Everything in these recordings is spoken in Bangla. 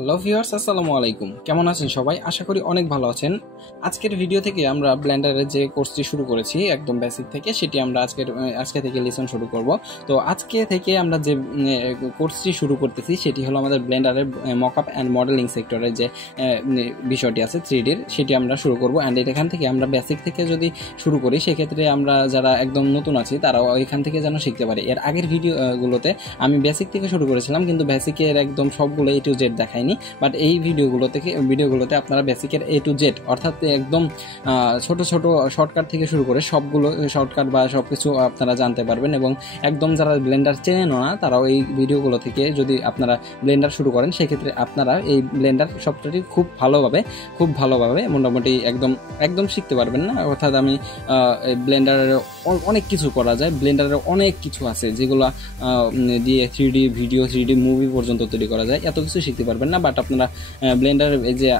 হ্যালো ভিউয়ার্স, আসসালামু আলাইকুম। কেমন আছেন সবাই? আশা করি অনেক ভালো আছেন। আজকের ভিডিও থেকে আমরা ব্লেন্ডারের যে কোর্সটি শুরু করেছি একদম বেসিক থেকে, সেটি আমরা আজকে থেকে লেসন শুরু করব। তো আজকে থেকে আমরা যে কোর্সটি শুরু করতেছি সেটি হলো আমাদের ব্লেন্ডারের মকআপ অ্যান্ড মডেলিং সেক্টরের যে বিষয়টি আছে 3Dর, সেটি আমরা শুরু করব। অ্যান্ড এখান থেকে আমরা বেসিক থেকে যদি শুরু করি সেক্ষেত্রে আমরা যারা একদম নতুন আছি তারাও এখান থেকে যেন শিখতে পারি। এর আগের ভিডিওগুলোতে আমি বেসিক থেকে শুরু করেছিলাম, কিন্তু বেসিকের একদম সবগুলো A to Z দেখাইনি। বাট এই ভিডিওগুলোতে আপনারা বেসিকের A to Z অর্থাৎ একদম ছোট ছোট শর্টকাট থেকে শুরু করে সবগুলো শর্টকাট বা সবকিছু আপনারা জানতে পারবেন। এবং একদম যারা ব্লেন্ডার চেনেন না তারাও এই ভিডিওগুলো থেকে যদি আপনারা ব্লেন্ডার শুরু করেন সেক্ষেত্রে আপনারা এই ব্লেন্ডার সফটওয়্যারটি খুব ভালোভাবে মোটামুটি একদম শিখতে পারবেন না। অর্থাৎ আমি ব্লেন্ডারের অনেক কিছু করা যায়, ব্লেন্ডারের অনেক কিছু আছে যেগুলো দিয়ে 3D ভিডিও 3D মুভি পর্যন্ত তৈরি করা যায়, এত কিছু শিখতে পারবেন না। বাট আপনারা ব্লেন্ডার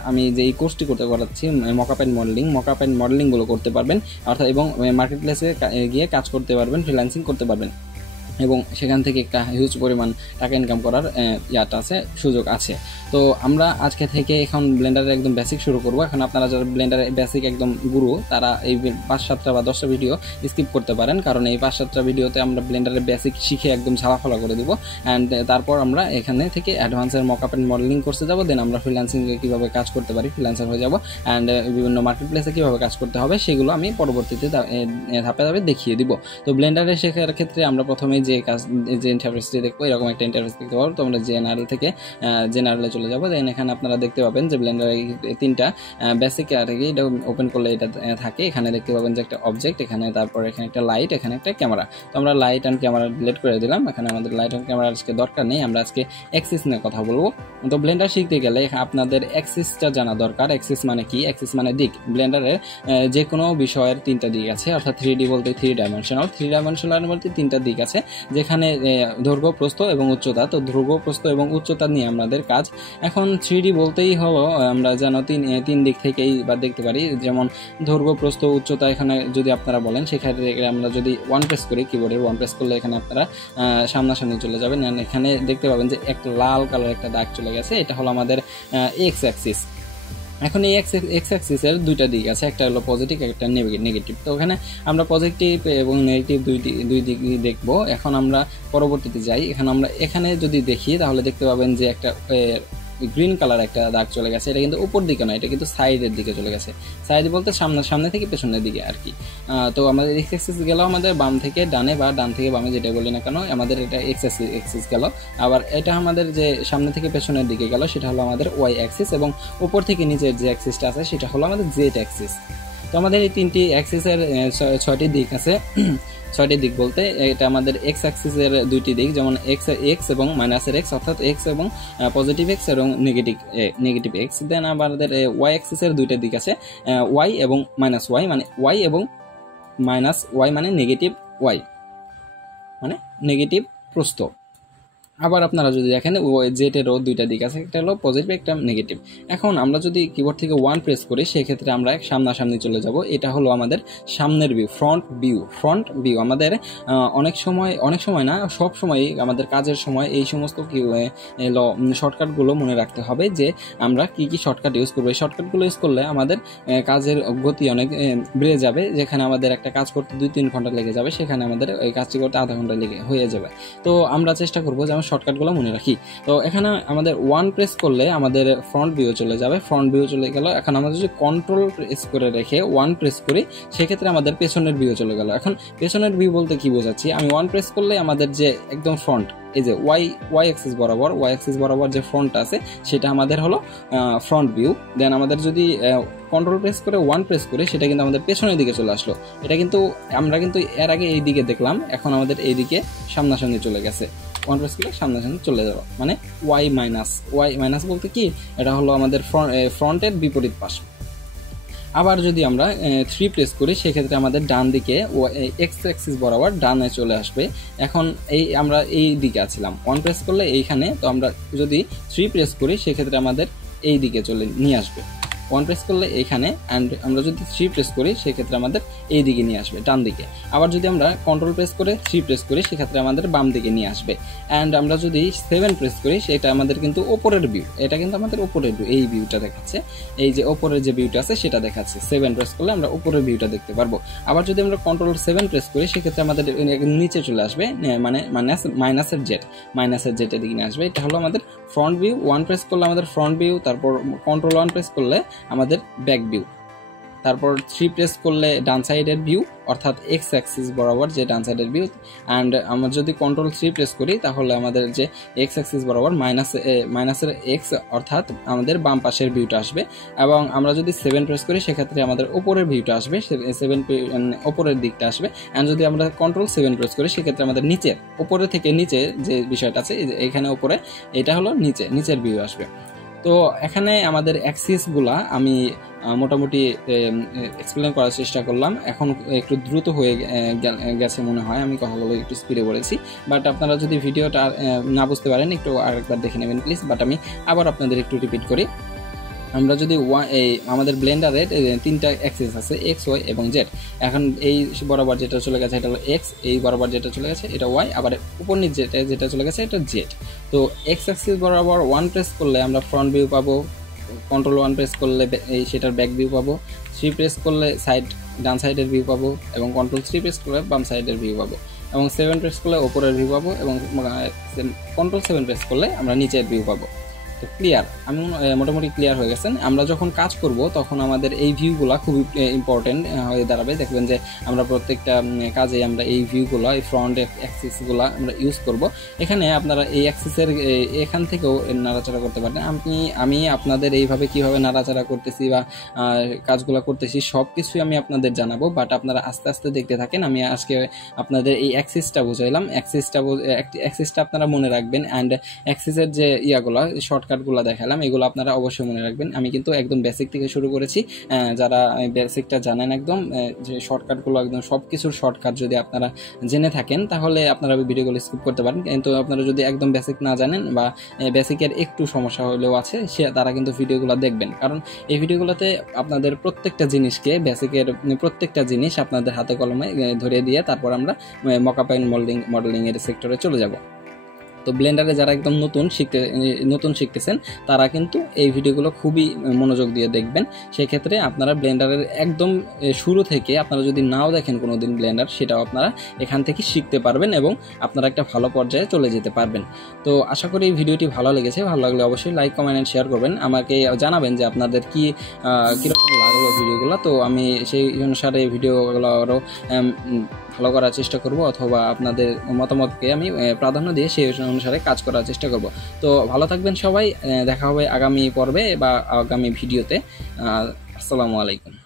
আমি যে এই কোর্সটি করতে করাচ্ছি মকআপ অ্যান্ড মডেলিংগুলো করতে পারবেন, অর্থাৎ এবং মার্কেট প্লেসে গিয়ে কাজ করতে পারবেন, ফ্রিল্যান্সিং করতে পারবেন এবং সেখান থেকে একটা হিউজ পরিমাণ টাকা ইনকাম করার সুযোগ আছে। তো আমরা আজকে থেকে এখন ব্লেন্ডারের একদম বেসিক শুরু করব। এখন আপনারা যারা ব্লেন্ডারের বেসিক একদম গুরু তারা এই 5-7টা বা 10টা ভিডিও স্কিপ করতে পারেন, কারণ এই 5-7টা ভিডিওতে আমরা ব্লেন্ডারের বেসিক শিখে একদম ঝালাফালা করে দেবো। অ্যান্ড তারপর আমরা এখানে থেকে অ্যাডভান্সের মকআপ অ্যান্ড মডেলিং কোর্সে যাবো। দেন আমরা ফ্রিল্যান্সিংয়ে কীভাবে কাজ করতে পারি, ফ্রিল্যান্সার হয়ে যাবো। অ্যান্ড বিভিন্ন মার্কেট প্লেসে কীভাবে কাজ করতে হবে সেগুলো আমি পরবর্তীতে ধাপে ধাপে দেখিয়ে দিব। তো ব্লেন্ডারে শেখার ক্ষেত্রে আমরা প্রথমে যে ইন্টারফেসটি দেখবো, এরকম একটা ইন্টারফেস দেখতে পাবো। তো আমরা জেনারেল থেকে জেনারেলে চলে যাবো। দেন এখানে আপনারা দেখতে পাবেন যে ব্লেন্ডারে 3টা বেসিক থেকে এটা ওপেন করলে এটা থাকে। এখানে দেখতে পাবেন যে একটা অবজেক্ট, এখানে তারপর এখানে একটা লাইট, এখানে একটা ক্যামেরা। তো আমরা লাইট অ্যান্ড ক্যামেরা ডিলিট করে দিলাম। এখানে আমাদের লাইট অ্যান্ড ক্যামেরা আজকে দরকার নেই, আমরা আজকে অ্যাক্সিস নিয়ে কথা বলবো। তো ব্লেন্ডার শিখতে গেলে আপনাদের অ্যাক্সিসটা জানা দরকার। অ্যাক্সিস মানে কি? অ্যাক্সিস মানে দিক। ব্লেন্ডারের যে কোনো বিষয়ের 3টা দিক আছে, অর্থাৎ 3D বলতে 3 ডাইমেনশনাল বলতে 3টা দিক আছে, যেখানে দৈর্ঘ্য, প্রস্থ এবং উচ্চতা। তো দৈর্ঘ্য, প্রস্থ এবং উচ্চতা নিয়ে আমাদের কাজ। এখন 3D বলতেই হলো আমরা যেন তিন দিক থেকেই বা দেখতে পারি, যেমন দৈর্ঘ্য, প্রস্থ, উচ্চতা। এখানে যদি আপনারা বলেন সেক্ষেত্রে আমরা যদি 1 প্রেস করি, কিবোর্ডের 1 প্রেস করলে এখানে আপনারা সামনাসামনি চলে যাবেন। এখানে দেখতে পাবেন যে একটা লাল কালার একটা দাগ চলে গেছে, এটা হলো আমাদের এক্স অ্যাক্সিস। এখন এই এক্স অ্যাক্সিসের 2টা দিক আছে, একটা হলো পজিটিভ, একটা নেগেটিভ। তো ওখানে আমরা পজিটিভ এবং নেগেটিভ দুই দিক দেখবো। এখন আমরা পরবর্তীতে যাই। এখানে যদি দেখি তাহলে দেখতে পাবেন যে একটা গ্রিন কালার একটা দাগ চলে গেছে। এটা কিন্তু উপর দিকে নয়, এটা কিন্তু সাইডের দিকে চলে গেছে। সাইড বলতে সামনে থেকে পেছনের দিকে আর কি। তো আমাদের এক্স অ্যাক্সিস গেল আমাদের বাম থেকে ডানে বা ডান থেকে বামে, যেটা বলি না কেন, আমাদের এটা এক্স অ্যাক্সিস গেল। আবার এটা আমাদের যে সামনে থেকে পেছনের দিকে গেল সেটা হলো আমাদের ওয়াই অ্যাক্সিস, এবং উপর থেকে নিচের যে অ্যাক্সিসটা আছে সেটা হলো আমাদের জেড অ্যাক্সিস। তো আমাদের এই 3টি অ্যাক্সিসের 6টি দিক আছে। 6টি দিক বলতে এটা আমাদের এক্স অ্যাক্সিসের 2টি দিক, যেমন এক্স এবং মাইনাসের এক্স, অর্থাৎ এক্স এবং পজিটিভ এক্স এবং নেগেটিভ এক্স। দেন আমাদের ওয়াই অ্যাক্সিসের 2টা দিক আছে, ওয়াই এবং মাইনাস ওয়াই, মানে ওয়াই এবং মাইনাস ওয়াই মানে নেগেটিভ ওয়াই, মানে নেগেটিভ প্রস্থ। আবার আপনারা যদি দেখেন জেটেরও 2টা দিক আছে, একটা হলো পজিটিভ, একটা নেগেটিভ। এখন আমরা যদি কিবোর্ড থেকে 1 প্রেস করি সেক্ষেত্রে আমরা সামনাসামনি চলে যাব। এটা হলো আমাদের সামনের ভিউ, ফ্রন্ট ভিউ। আমাদের অনেক সময় না, সব সময়ই আমাদের কাজের সময় এই সমস্ত শর্টকাটগুলো মনে রাখতে হবে যে আমরা কি শর্টকাট ইউজ করবো। এই শর্টকাটগুলো ইউজ করলে আমাদের কাজের গতি অনেক বেড়ে যাবে। যেখানে আমাদের একটা কাজ করতে 2-3 ঘন্টা লেগে যাবে, সেখানে আমাদের এই কাজটি করতে আধা ঘন্টা হয়ে যাবে। তো আমরা চেষ্টা করবো যে শর্টকাটগুলো মনে রাখি। তো এখানে আমাদের 1 প্রেস করলে আমাদের ফ্রন্ট ভিউ চলে যাবে, ফ্রন্ট ভিউ চলে গেল। এখন আমরা যদি কন্ট্রোল প্রেস করে রেখে 1 প্রেস করি সেক্ষেত্রে আমাদের পেছনের ভিউ চলে গেল। এখন পেছনের ভিউ বলতে কি বোঝাচ্ছি, আমি 1 প্রেস করলে আমাদের যে একদম ফ্রন্ট, এই যে ওয়াই অ্যাক্সিস বরাবর যে ফ্রন্ট আছে সেটা আমাদের হলো ফ্রন্ট ভিউ। দেন আমাদের যদি কন্ট্রোল প্রেস করে 1 প্রেস করে সেটা কিন্তু আমাদের পেছনের দিকে চলে আসলো। এটা কিন্তু আমরা এর আগে এই দিকে দেখলাম, এখন আমাদের এই দিকে সামনাসামনি চলে গেছে। 1 প্রেস করলে সামনাসামনি চলে যাবে, মানে ওয়াই মাইনাস বলতে কি, এটা হলো আমাদের ফ্রন্টের বিপরীত পাশ। আবার যদি আমরা 3 প্রেস করি সেক্ষেত্রে আমাদের ডান দিকে এক্স অ্যাক্সিস বরাবর ডানে চলে আসবে। এখন আমরা এই দিকে আছিলাম, 1 প্রেস করলে এইখানে, তো আমরা যদি 3 প্রেস করি সেক্ষেত্রে আমাদের এই দিকে নিয়ে আসবে। 1 প্রেস করলে এখানে, অ্যান্ড আমরা যদি 3 প্রেস করি সেক্ষেত্রে আমাদের এই দিকে নিয়ে আসবে, ডান দিকে। আবার যদি আমরা কন্ট্রোল প্রেস করে 3 প্রেস করি সেক্ষেত্রে আমাদের বাম দিকে নিয়ে আসবে। অ্যান্ড আমরা যদি 7 প্রেস করি সেটা আমাদের কিন্তু ওপরের ভিউ, এটা কিন্তু আমাদের ওপরের ভিউ, এই ভিউটা দেখাচ্ছে, এই যে ওপরের যে ভিউটা আছে সেটা দেখাচ্ছে। 7 প্রেস করলে আমরা উপরের ভিউটা দেখতে পারবো। আবার যদি আমরা কন্ট্রোল 7 প্রেস করি সেক্ষেত্রে আমাদের নিচে চলে আসবে, মানে মাইনাসের জেটের দিকে নিয়ে আসবে। এটা হলো আমাদের ফ্রন্ট ভিউ। 1 প্রেস করলে আমাদের ফ্রন্ট ভিউ, তারপর কন্ট্রোল 1 প্রেস করলে আমাদের ব্যাক ভিউ, তারপর 3 প্রেস করলে ডান সাইডের ভিউ, অর্থাৎ এক্স অ্যাক্সিস বরাবর যে ডান সাইডের ভিউ। অ্যান্ড আমরা যদি কন্ট্রোল 3 প্রেস করি তাহলে আমাদের যে এক্স অ্যাক্সিস বরাবর মাইনাসের এক্স, অর্থাৎ আমাদের বাম পাশের ভিউটা আসবে। এবং আমরা যদি 7 প্রেস করি সেক্ষেত্রে আমাদের ওপরের ভিউটা আসবে, 7 ওপরের দিকটা আসবে। অ্যান্ড যদি আমরা কন্ট্রোল 7 প্রেস করি সেক্ষেত্রে আমাদের নিচের, ওপরে থেকে নিচে যে বিষয়টা আছে এখানে ওপরে, এটা হলো নিচের ভিউ আসবে। তো এখানে আমাদের অ্যাক্সিসগুলা আমি মোটামুটি এক্সপ্লেন করার চেষ্টা করলাম। এখন একটু দ্রুত হয়ে গেছে মনে হয়, আমি কথাগুলো একটু স্পিডে বলেছি। বাট আপনারা যদি ভিডিওটা না বুঝতে পারেন একটু আরেকবার দেখে নেবেন প্লিজ। বাট আমি আবার আপনাদের একটু রিপিট করি। আমরা যদি আমাদের ব্লেন্ডারের 3টা অ্যাক্সিস আছে, এক্স, ওয়াই এবং জেড। এখন এই বরাবর যেটা চলে গেছে এটা হলো এক্স, এই বরাবর যেটা চলে গেছে এটা ওয়াই, আবার উপর নিচ যেটা চলে গেছে এটা জেড। তো এক্স অ্যাক্সিস বরাবর 1 প্রেস করলে আমরা ফ্রন্ট ভিউ পাবো, কন্ট্রোল 1 প্রেস করলে সেটার ব্যাক ভিউ পাবো, 3 প্রেস করলে ডান সাইডের ভিউ পাবো, এবং কন্ট্রোল 3 প্রেস করলে বাম সাইডের ভিউ পাবো, এবং 7 প্রেস করলে ওপরের ভিউ পাবো, এবং কন্ট্রোল 7 প্রেস করলে আমরা নিচের ভিউ পাবো। তো ক্লিয়ার, আমি মোটামুটি ক্লিয়ার হয়ে গেছেন। আমরা যখন কাজ করব তখন আমাদের এই ভিউগুলো খুবই ইম্পর্টেন্ট হয়ে দাঁড়াবে। দেখবেন যে আমরা প্রত্যেকটা কাজে আমরা এই ভিউগুলো, এই ফ্রন্ট অ্যাক্সিসগুলো আমরা ইউজ করব। এখানে আপনারা এই অ্যাক্সিসের এখান থেকেও নাড়াচাড়া করতে পারেন। আমি আপনাদের এইভাবে কিভাবে নাড়াচাড়া করতেছি বা কাজগুলো করতেছি সব কিছুই আমি আপনাদের জানাবো। বাট আপনারা আস্তে আস্তে দেখতে থাকেন। আমি আজকে আপনাদের এই অ্যাক্সিসটা বুঝাইলাম, অ্যাক্সিসটা আপনারা মনে রাখবেন। অ্যান্ড অ্যাক্সিসের যে ইয়াগুলো শর্টকাটগুলো দেখালাম এগুলো আপনারা অবশ্যই মনে রাখবেন। আমি কিন্তু একদম বেসিক থেকে শুরু করেছি। যারা বেসিকটা জানেন একদম, যে শর্টকাটগুলো একদম সব কিছুর শর্টকাট যদি আপনারা জেনে থাকেন তাহলে আপনারা ভিডিওগুলো স্কিপ করতে পারেন। কিন্তু আপনারা যদি একদম বেসিক না জানেন বা বেসিকের একটু সমস্যা হলেও আছে তারা কিন্তু ভিডিওগুলো দেখবেন। কারণ এই ভিডিওগুলোতে আপনাদের প্রত্যেকটা জিনিসকে, বেসিকের প্রত্যেকটা জিনিস আপনাদের হাতে কলমে ধরিয়ে দিয়ে তারপর আমরা মকআপ এন্ড মডেলিং এর সেক্টরে চলে যাব। তো ব্লেন্ডারে যারা একদম নতুন শিখতেছেন তারা কিন্তু এই ভিডিওগুলো খুবই মনোযোগ দিয়ে দেখবেন। সেক্ষেত্রে আপনারা ব্লেন্ডারের একদম শুরু থেকে আপনারা যদি নাও দেখেন কোনোদিন ব্লেন্ডার, সেটাও আপনারা এখান থেকে শিখতে পারবেন এবং আপনারা একটা ভালো পর্যায়ে চলে যেতে পারবেন। তো আশা করি এই ভিডিওটি ভালো লেগেছে। ভালো লাগলে অবশ্যই লাইক, কমেন্ট এন্ড শেয়ার করবেন। আমাকে জানাবেন যে আপনাদের কীরকম লাগলো ভিডিওগুলো। তো আমি সেই অনুসারে ভিডিওগুলো আরও ভালো করার চেষ্টা করব, অথবা আপনাদের মতামতকে আমি প্রাধান্য দিয়ে সেই অনুসারে কাজ করার চেষ্টা করব। তো ভালো থাকবেন সবাই, দেখা হবে আগামী পর্বে বা আগামী ভিডিওতে। আসসালামু আলাইকুম।